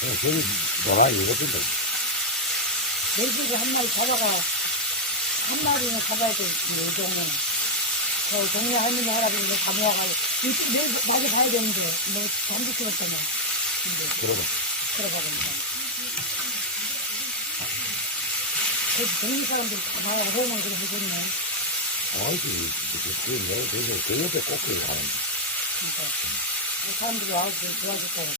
저기, 뭐라, 이거던데. 내주고 한 마리 잡아가, 한 마리는 잡아야 돼, 이 동네. 저 동네 할머니 할아버지 다 모아가지고. 내일 낮에 봐야 되는데, 너 잠도 들었잖아. 근데, 그러고. 들어가 보니까. 그 동네 사람들 다 봐야 허용을 좀 해줬네. 아이고, 그 옆에 꼭 그거 하는 그러니까. 그 사람들이 와서 도와줄 거야.